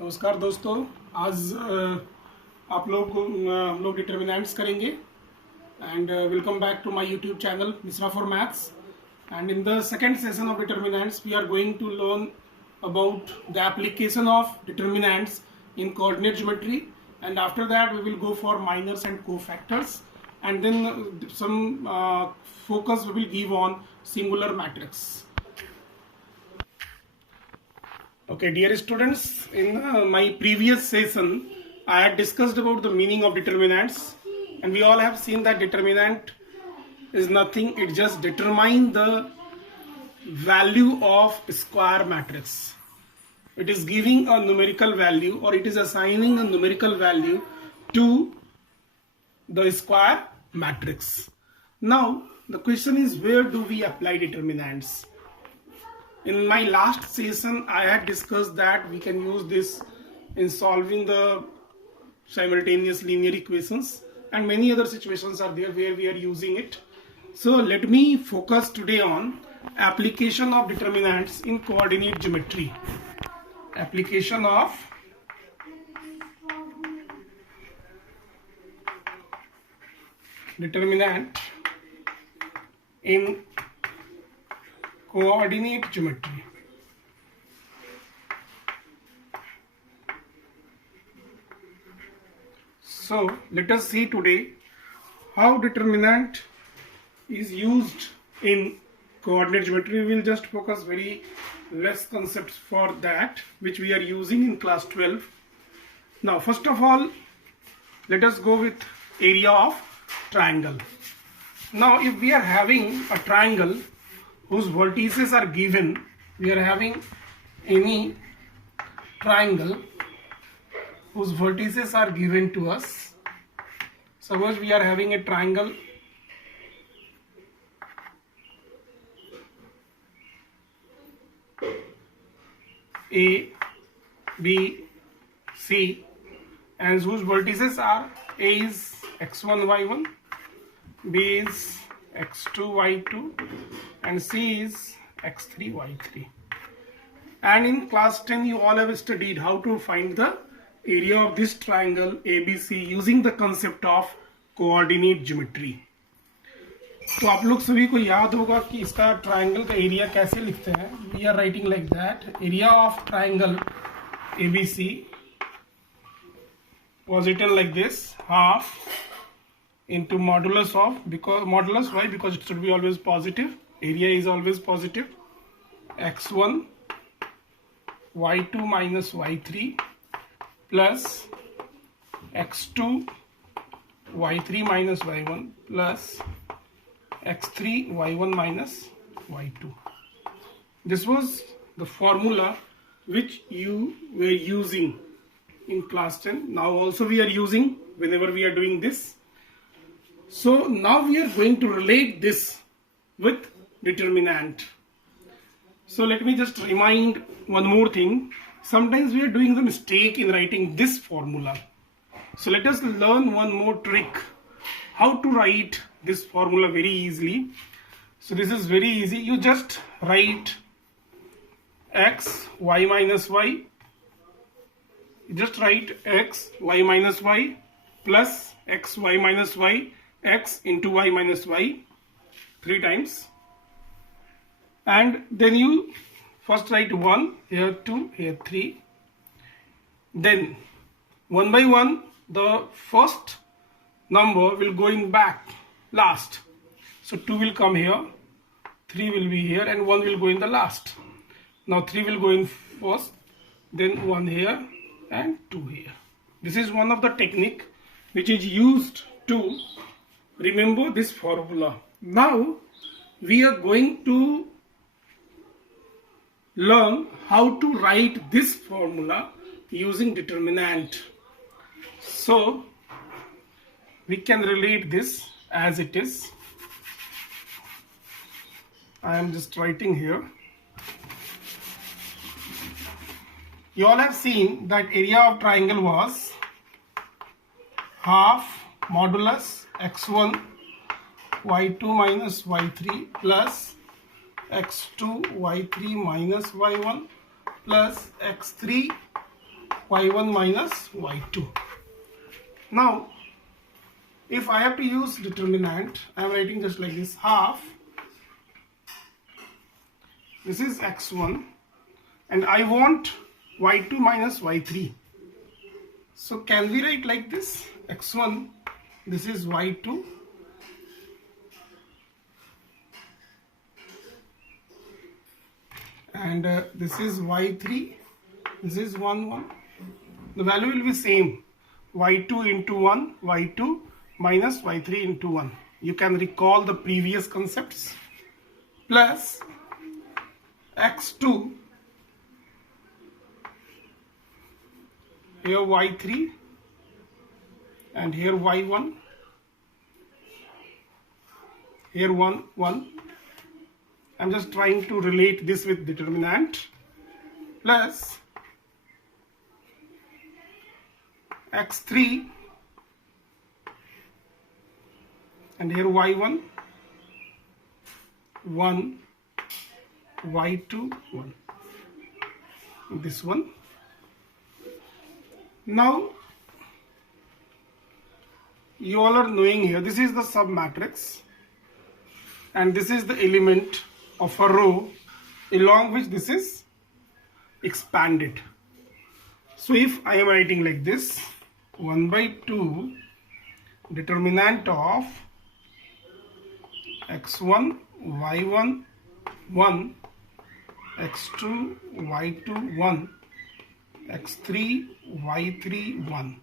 नमस्कार दोस्तों। आज आप लोग हम लोग डिटर्मिनेंट्स करेंगे and welcome back to my YouTube channel Misra for Maths. And in the second session of determinants we are going to learn about the application of determinants in coordinate geometry, and after that we will go for minors and cofactors, and then some focus we will give on singular matrix. Okay, dear students, in my previous session, I had discussed about the meaning of determinants, and we all have seen that determinant is nothing, it just determines the value of square matrix. It is giving a numerical value, or it is assigning a numerical value to the square matrix. Now, the question is, where do we apply determinants? In my last session, I had discussed that we can use this in solving the simultaneous linear equations, and many other situations are there where we are using it. So let me focus today on application of determinants in coordinate geometry. Application of determinant in coordinate geometry. So let us see today how determinant is used in coordinate geometry. We will just focus very less concepts for that which we are using in class 12. Now first of all, let us go with area of triangle. Now if we are having a triangle whose vertices are given, we are having any triangle whose vertices are given to us. Suppose we are having a triangle A, B, C, and whose vertices are A is x1, y1, B is x2, y2, and C is x3, y3. And in class 10 you all have studied how to find the area of this triangle ABC using the concept of coordinate geometry. तो आप लोग सभी को याद होगा कि इसका triangle का एरिया कैसे लिखते हैं. We are writing like that. Area of triangle ABC was written like this: half into modulus of, because modulus, why? Because it should be always positive. Area is always positive. x1 y2 minus y3 plus x2 y3 minus y1 plus x3 y1 minus y2. This was the formula which you were using in class 10. Now also we are using whenever we are doing this. So now we are going to relate this with determinant. So let me just remind one more thing. Sometimes we are doing the mistake in writing this formula. So let us learn one more trick how to write this formula very easily. So this is very easy. You just write x y minus y. You just write x y minus y plus x y minus y x into y minus y 3 times, and then you first write 1 here, 2 here, 3. Then one by one the first number will go in back last. So 2 will come here, 3 will be here, and 1 will go in the last. Now 3 will go in first, then 1 here and 2 here. This is one of the technique which is used to remember this formula. Now we are going to learn how to write this formula using determinant. So we can relate this as it is. I am just writing here. You all have seen that area of triangle was half modulus x1 y2 minus y3 plus x2 y3 minus y1 plus x3 y1 minus y2. Now, if I have to use determinant, I am writing just like this: half, this is x1, and I want y2 minus y3. So can we write like this: x1, this is y2, and this is y3, this is 1 1. The value will be same, y2 into 1, y2 minus y3 into 1. You can recall the previous concepts, plus x2, here y3, and here y1, here 1 1. I'm just trying to relate this with determinant, plus x3, and here y1 1, y2 1, this one. Now you all are knowing here, this is the submatrix and this is the element of a row along which this is expanded. So if I am writing like this, 1 by 2 determinant of x1 y1 1, x2 y2 1, x3 y3 1.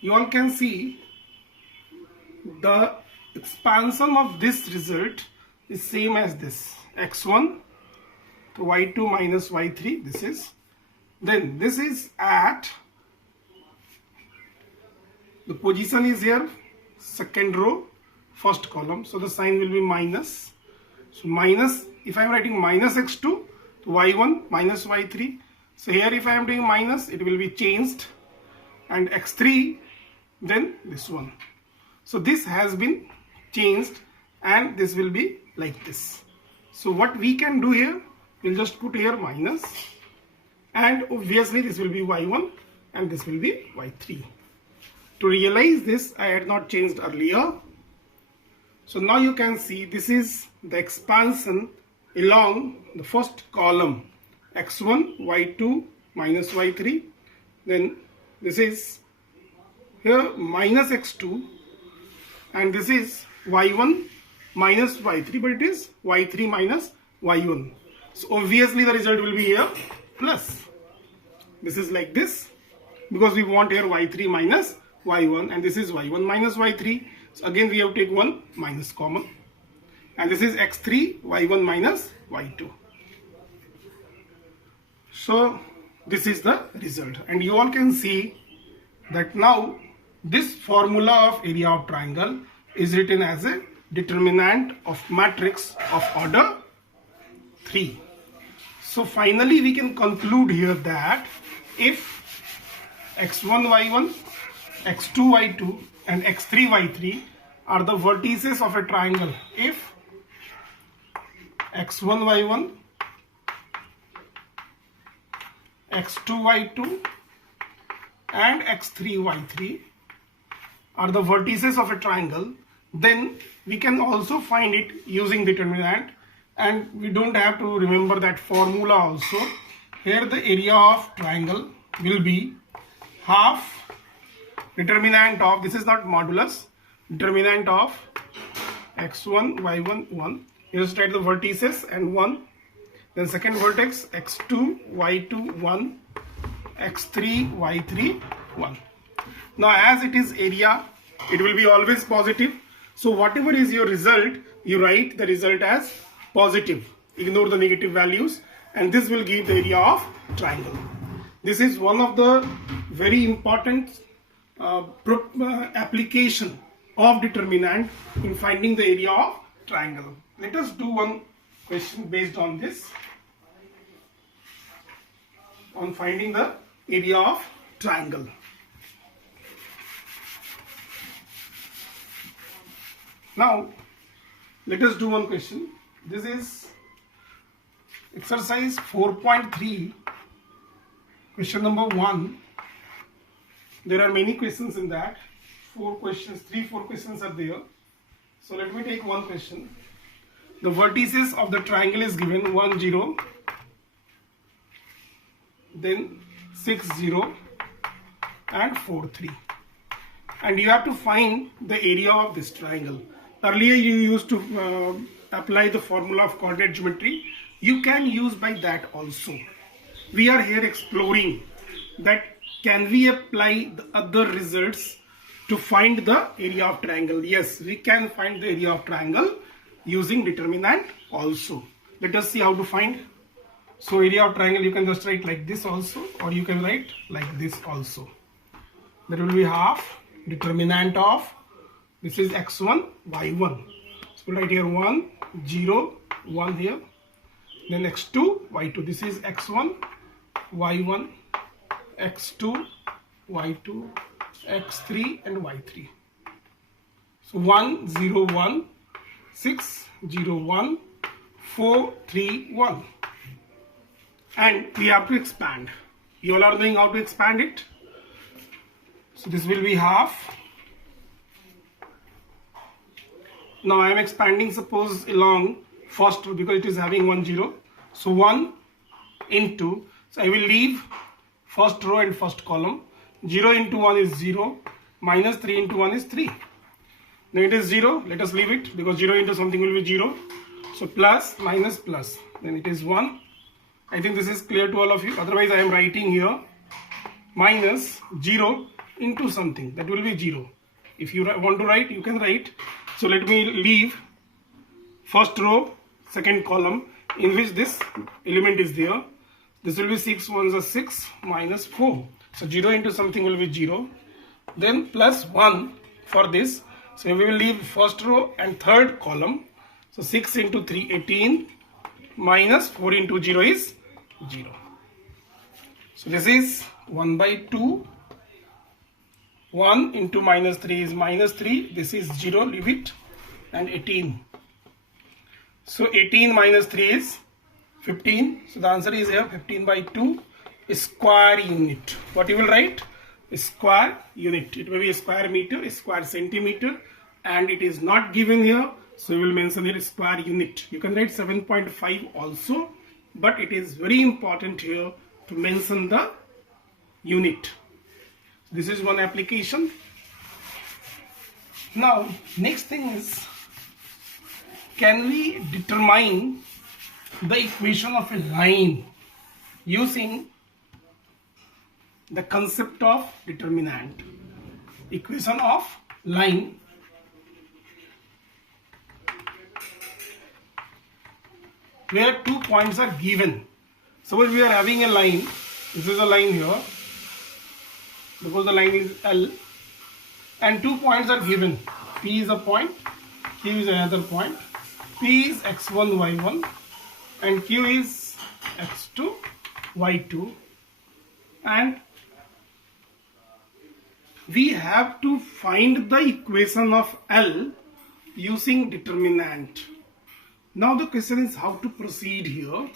You all can see the expansion of this result is same as this: x1 to y2 minus y3. This is, then this is at the position is here, second row, first column, so the sign will be minus. So minus, if I am writing minus x2 to y1 minus y3, so here if I am doing minus, it will be changed, and x3, then this one. So this has been changed and this will be like this. So what we can do here, we'll just put here minus, and obviously this will be y1 and this will be y3. To realize this, I had not changed earlier. So now you can see this is the expansion along the first column, x1 y2 minus y3, then this is here minus x2, and this is y1 minus y3, but it is y3 minus y1. So obviously the result will be here plus. This is like this because we want here y3 minus y1, and this is y1 minus y3. So again we have to take one minus common, and this is x3 y1 minus y2. So this is the result, and you all can see that now this formula of area of triangle is written as a determinant of matrix of order 3. So finally we can conclude here that if x1 y1, x2 y2 and x3 y3 are the vertices of a triangle, if x1 y1, x2 y2 and x3 y3 are the vertices of a triangle, then we can also find it using determinant, and we don't have to remember that formula also. Here the area of triangle will be half determinant of, this is not modulus, determinant of x1 y1 1, you just write the vertices and 1, then second vertex x2 y2 1, x3 y3 1. Now as it is area, it will be always positive, so whatever is your result, you write the result as positive, ignore the negative values, and this will give the area of triangle. This is one of the very important application of determinant in finding the area of triangle. Let us do one question based on this, on finding the area of triangle. Now let us do one question. This is exercise 4.3 Question number 1. There are many questions in that. 4 questions, 3-4 questions are there. So let me take one question. The vertices of the triangle is given 1, 0, then 6, 0 and 4, 3. And you have to find the area of this triangle. Earlier you used to apply the formula of coordinate geometry. You can use by that also. We are here exploring that can we apply the other results to find the area of triangle. Yes, we can find the area of triangle using determinant also. Let us see how to find. So area of triangle you can just write like this also, or you can write like this also. That will be half determinant of, this is x1, y1. So we'll write here 1, 0, 1 here. Then x2, y2. This is x1, y1, x2, y2, x3 and y3. So 1, 0, 1, 6, 0, 1, 4, 3, 1. And we have to expand. You all are knowing how to expand it. So this will be half. Now I am expanding, suppose along first row because it is having 1, 0. So 1 into, so I will leave first row and first column. 0 into 1 is 0, minus 3 into 1 is 3. Then it is 0, let us leave it because 0 into something will be 0. So plus, minus, plus. Then it is 1. I think this is clear to all of you. Otherwise I am writing here minus 0 into something. That will be 0. If you want to write, you can write. So let me leave first row, second column in which this element is there. This will be 6 ones are 6 minus 4. So 0 into something will be 0. Then plus 1 for this. So we will leave first row and third column. So 6 into 3, 18 minus 4 into 0 is 0. So this is 1 by 2. 1 into minus 3 is minus 3. This is 0, leave it. And 18. So 18 minus 3 is 15. So the answer is here 15 by 2 square unit. What you will write? Square unit. It may be a square meter, a square centimeter, and it is not given here. So you will mention here square unit. You can write 7.5 also, but it is very important here to mention the unit. This is one application. Now next thing is, can we determine the equation of a line using the concept of determinant? Equation of line. Where 2 points are given. Suppose we are having a line. This is a line here. Because the line is L. And 2 points are given. P is a point. Q is another point. P is x1, y1. And Q is x2, y2. And we have to find the equation of L using determinant. Now the question is how to proceed here.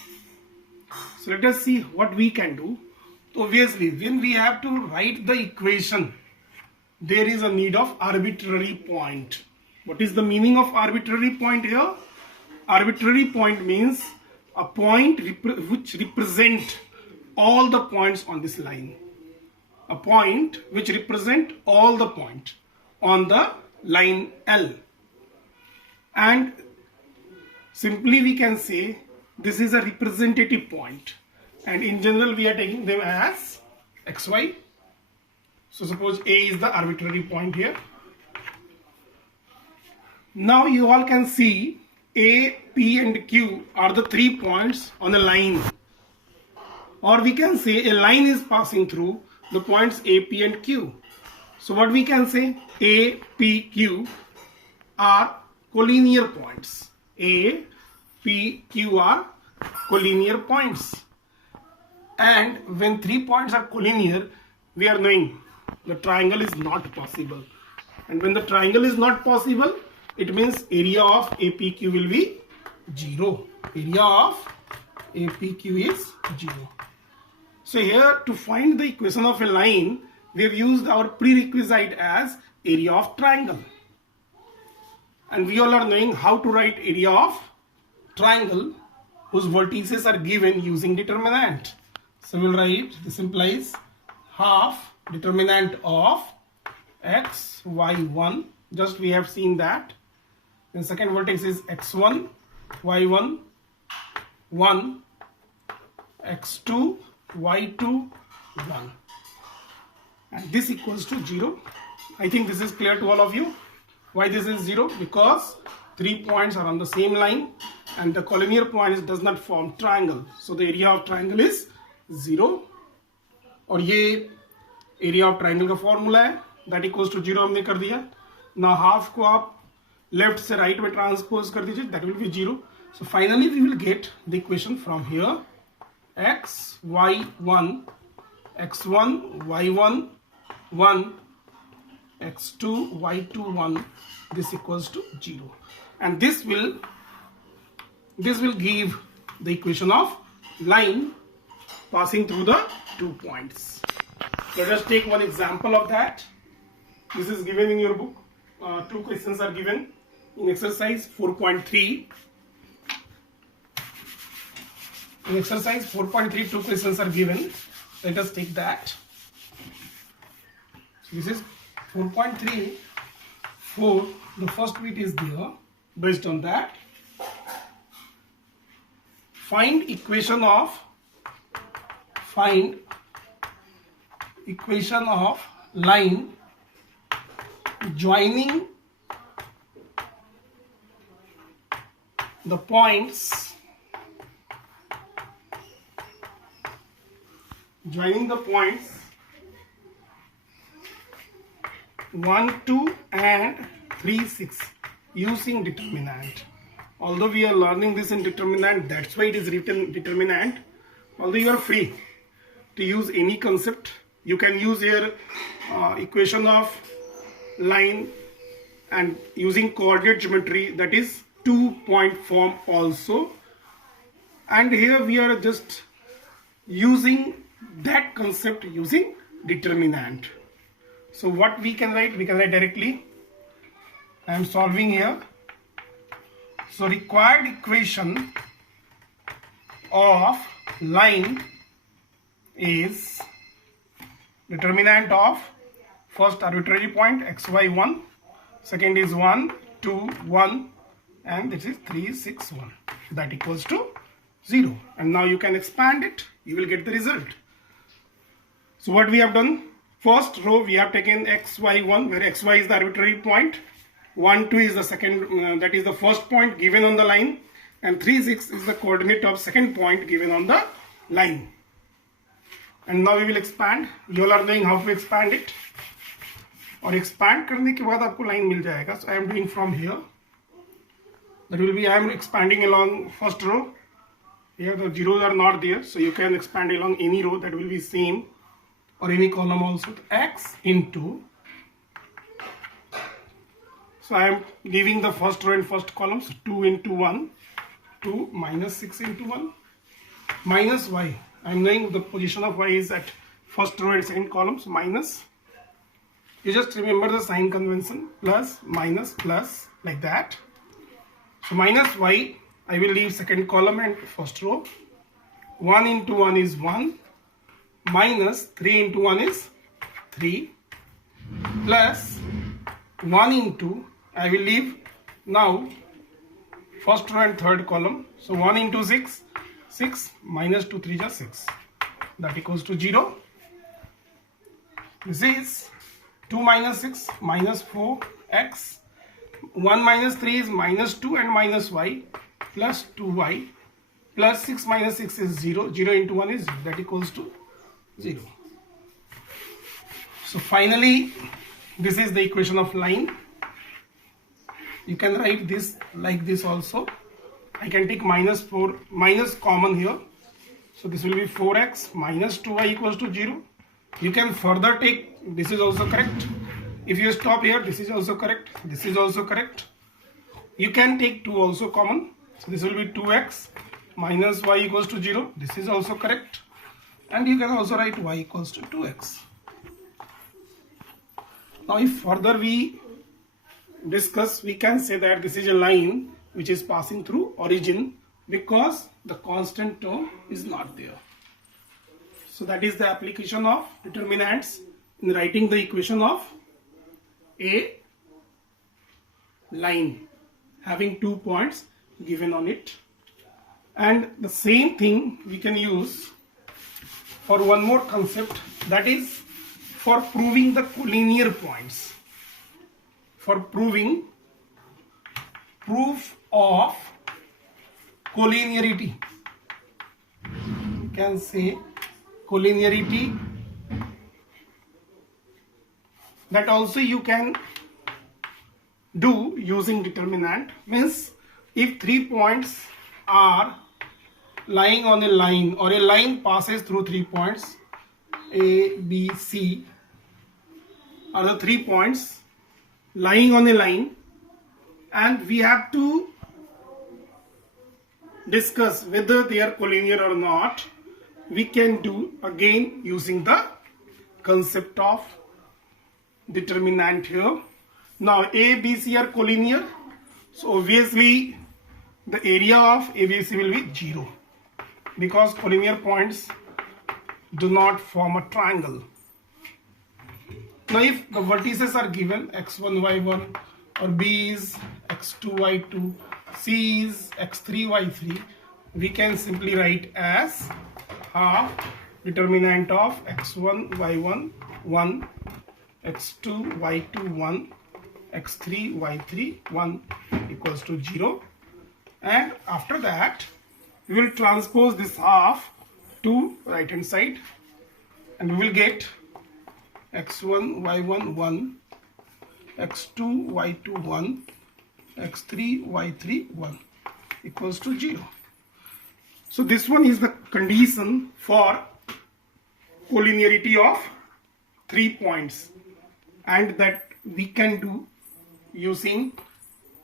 So let us see what we can do. Obviously, when we have to write the equation, there is a need of arbitrary point. What is the meaning of arbitrary point here? Arbitrary point means a point which represent all the points on this line. A point which represent all the points on the line L. And simply we can say this is a representative point. And in general we are taking them as xy. So suppose A is the arbitrary point here. Now you all can see A, P and Q are the 3 points on a line. Or we can say a line is passing through the points A, P and Q. So what we can say? A, P, Q are collinear points. A, P, Q are collinear points. And when 3 points are collinear, we are knowing the triangle is not possible. And when the triangle is not possible, it means area of APQ will be 0. Area of APQ is 0. So here to find the equation of a line, we have used our prerequisite as area of triangle. And we all are knowing how to write area of triangle whose vertices are given using determinant. So we'll write, this implies half determinant of x, y1, just we have seen that. Then second vertex is x1, y1, 1, x2, y2, 1. And this equals to 0. I think this is clear to all of you. Why this is 0? Because 3 points are on the same line and the collinear points does not form triangle. So the area of triangle is 0. और ये area of triangle का formula है, that equals to 0 हमने कर दिया. Now half को आप left से right में transpose कर दीजिए, that will be 0. So finally we will get the equation from here. X, y1, x1, y1, 1, x2, y2, 1. This equals to 0. And this will give the equation of line passing through the 2 points. Let us take one example of that. This is given in your book. 2 questions are given in exercise 4.3. In exercise 4.3, 2 questions are given. Let us take that. So this is 4.3. 4. The first bit is there. Based on that, find equation of line joining the points 1, 2 and 3, 6 using determinant. Although we are learning this in determinant, that's why it is written determinant. Although you are free to use any concept, you can use here equation of line and using coordinate geometry, that is 2-point form also. And here we are just using that concept using determinant. So what we can write? We can write directly. I am solving here. So required equation of line is determinant of first arbitrary point xy1, second is 1, 2, 1, and this is 3, 6, 1. That equals to 0. And now you can expand it, you will get the result. So what we have done? First row we have taken xy1, where xy is the arbitrary point, 1, 2 is the second, that is the first point given on the line, and 3, 6 is the coordinate of second point given on the line. And now we will expand. You all are knowing how to expand it. और expand करने के बाद आपको line मिल जाएगा. So I am doing from here. That will be, I am expanding along first row. Here the zeros are not there, so you can expand along any row, that will be same, or any column also. X into, so I am leaving the first row and first column, so 2 into 1, 2 minus 6 into 1, minus y. I am knowing the position of y is at first row and second column, so minus. You just remember the sign convention, plus, minus, plus, like that. So minus y, I will leave second column and first row. 1 into 1 is 1, minus 3 into 1 is 3, plus 1 into, I will leave now first row and third column. So 1 into 6, 6, minus 2, 3 is 6. That equals to 0. This is 2 minus 6, minus 4x. 1 minus 3 is minus 2 and minus y, plus 2y, plus 6 minus 6 is 0. 0 into 1 is 0. That equals to 0. So finally, this is the equation of line. You can write this like this also. I can take minus 4, minus common here. So this will be 4x minus 2y equals to 0. You can further take, this is also correct. If you stop here, this is also correct. This is also correct. You can take 2 also common. So this will be 2x minus y equals to 0. This is also correct. and you can also write y equals to 2x. Now if further we discuss, we can say that this is a line which is passing through origin because the constant term is not there. So that is the application of determinants in writing the equation of a line having 2 points given on it. And the same thing we can use for one more concept, that is for proving the collinear points. For proving proof of collinearity, you can say collinearity. That also you can do using determinant. Means if 3 points are lying on a line, or a line passes through 3 points, A, B, C are the 3 points lying on a line, and we have to discuss whether they are collinear or not. We can do again using the concept of determinant here. Now A, B, C are collinear, so obviously the area of A, B, C will be 0 because collinear points do not form a triangle. Now if the vertices are given x1, y1, or B is x2, y2, C is x3, y3, we can simply write as half determinant of x1, y1, 1, x2, y2, 1, x3, y3, 1 equals to 0. And after that, we will transpose this half to right hand side, and we will get x1, y1, 1, x2, y2, 1, x3, y3, 1 equals to 0. So this one is the condition for collinearity of 3 points, and that we can do using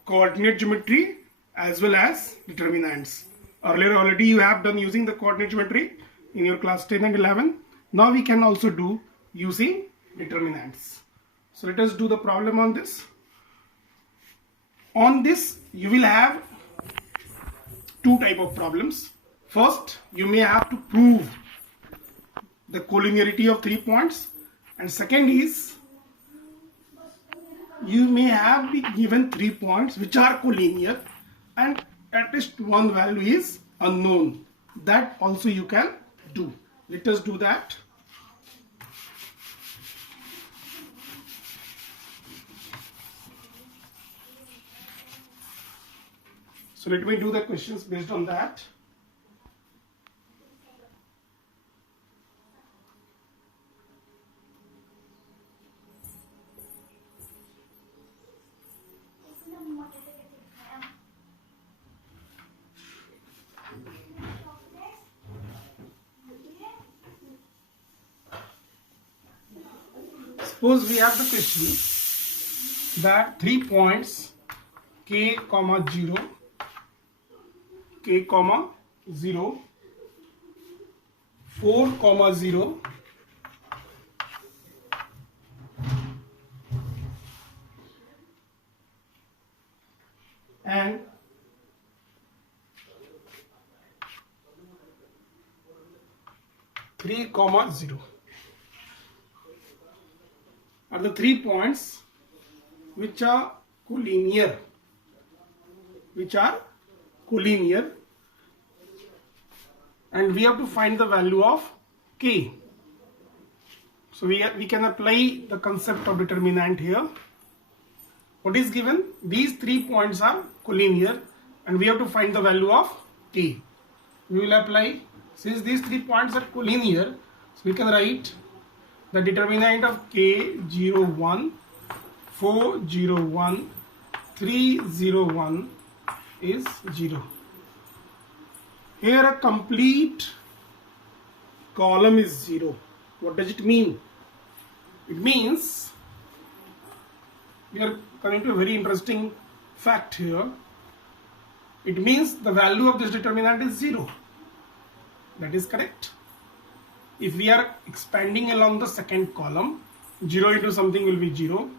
coordinate geometry as well as determinants. Earlier already you have done using the coordinate geometry in your class 10 and 11. Now we can also do using determinants. So let us do the problem on this. On this you will have 2 type of problems. First, you may have to prove the collinearity of 3 points, and second is you may have been given 3 points which are collinear and at least one value is unknown. That also you can do. Let us do that. So let me do the questions based on that. Suppose we have the question that 3 points k, 0, k, 0, 4, 0, and 3, 0 are the 3 points which are collinear, and we have to find the value of k. So we can apply the concept of determinant here. What is given? These 3 points are collinear and we have to find the value of k. We will apply, since these 3 points are collinear, so we can write the determinant of k, 0, 1, 4, 0, 1, 3, 0, 1 is 0. Here a complete column is 0. What does it mean? It means, we are coming to a very interesting fact here. It means the value of this determinant is 0. That is correct. if we are expanding along the second column, 0 into something will be 0,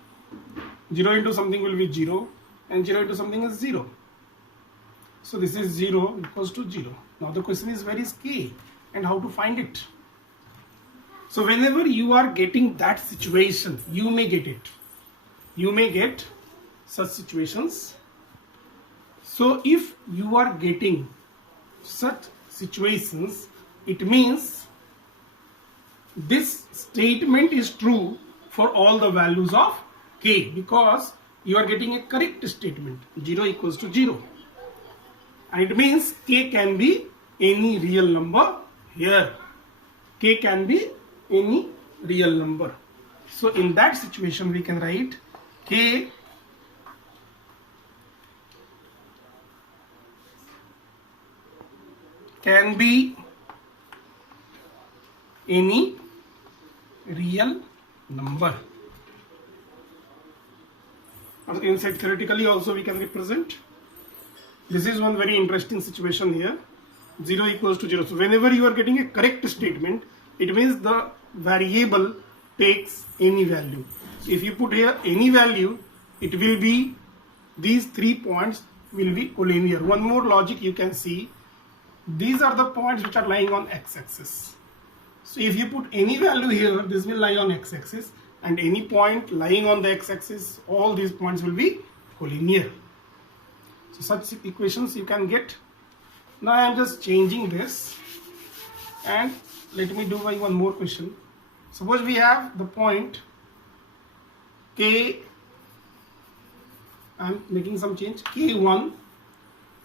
0 into something will be 0, and 0 into something is 0. So this is 0 equals to 0. Now the question is, where is k and how to find it? So whenever you are getting that situation, you may get it. You may get such situations. So if you are getting such situations, it means this statement is true for all the values of k, because you are getting a correct statement, 0 equals to 0. And it means k can be any real number here. K can be any real number. So in that situation we can write k can be any real number. Or inside theoretically also we can represent. This is one very interesting situation here. 0 equals to 0. So whenever you are getting a correct statement, it means the variable takes any value. So if you put here any value, it will be, these 3 points will be collinear. One more logic you can see. These are the points which are lying on x-axis. So if you put any value here, this will lie on x-axis, and any point lying on the x-axis, all these points will be collinear. So such equations you can get. Now I am just changing this, and let me do one more question. Suppose we have the point k, I am making some change, k1,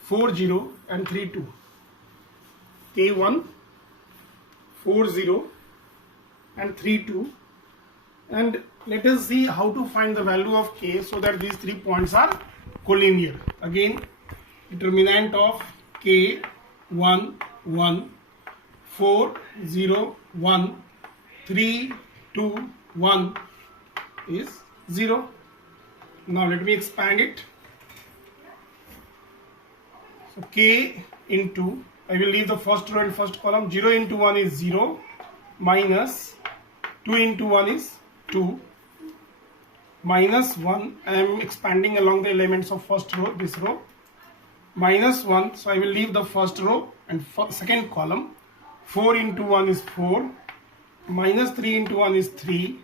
40 and 32. k1, 40 and 32, and let us see how to find the value of k so that these 3 points are collinear. Again, determinant of k 1 1 4 0 1 3 2 1 is 0. Now let me expand it. So k into, I will leave the first row and first column. 0 into 1 is 0, minus 2 into 1 is 2, minus 1, I am expanding along the elements of first row, this row, minus 1, so I will leave the first row and second column. 4 into 1 is 4, minus 3 into 1 is 3,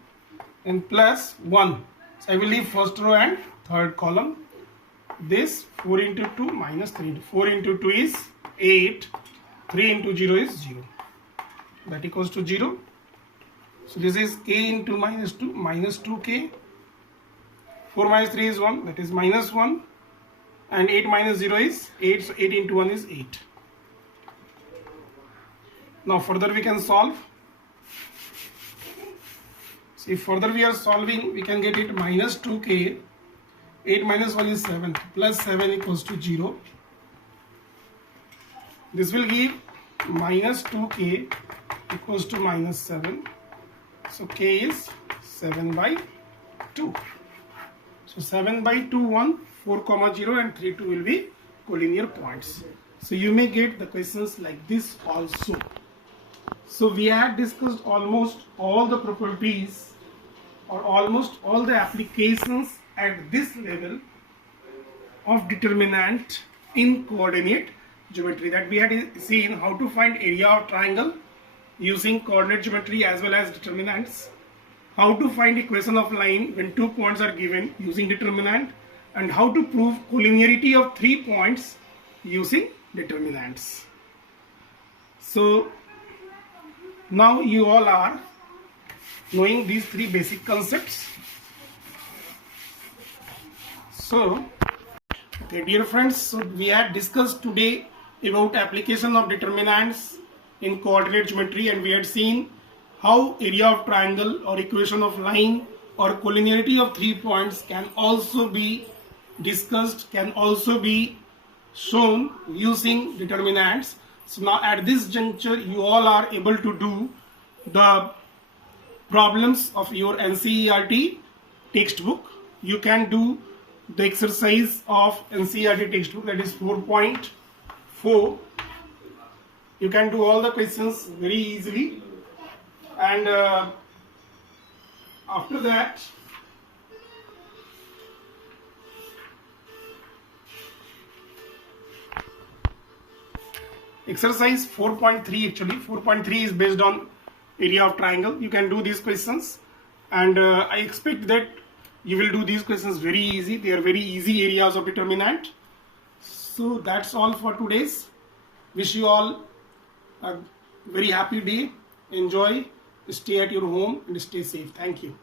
and plus 1, so I will leave first row and third column. This 4 into 2 minus 3 into 4 into 2 is 8, 3 into 0 is 0, that equals to 0. So this is k into minus 2, minus 2k, 4 minus 3 is 1, that is minus 1, and 8 minus 0 is 8, so 8 into 1 is 8. Now further we can solve. So if further we are solving, we can get it minus 2k, 8 minus 1 is 7, plus 7 equals to 0. This will give minus 2k equals to minus 7. So k is 7 by 2. So 7 by 2, 1, 4 comma 0 and 3, 2 will be collinear points. So you may get the questions like this also. So we had discussed almost all the properties or almost all the applications at this level of determinant in coordinate geometry, that we had seen how to find area of triangle using coordinate geometry as well as determinants, how to find equation of line when 2 points are given using determinant, and how to prove collinearity of 3 points using determinants. So now you all are knowing these 3 basic concepts. So okay, dear friends, so we had discussed today about application of determinants in coordinate geometry, and we had seen how area of triangle or equation of line or collinearity of 3 points can also be discussed, can also be shown using determinants. So now at this juncture you all are able to do the problems of your NCERT textbook. You can do the exercise of NCERT textbook, that is 4.4. You can do all the questions very easily. And after that, exercise 4.3, actually 4.3 is based on area of triangle. You can do these questions, and I expect that you will do these questions very easy. They are very easy areas of determinant. So that's all for today's. Wish you all a very happy day. Enjoy, stay at your home and stay safe. Thank you.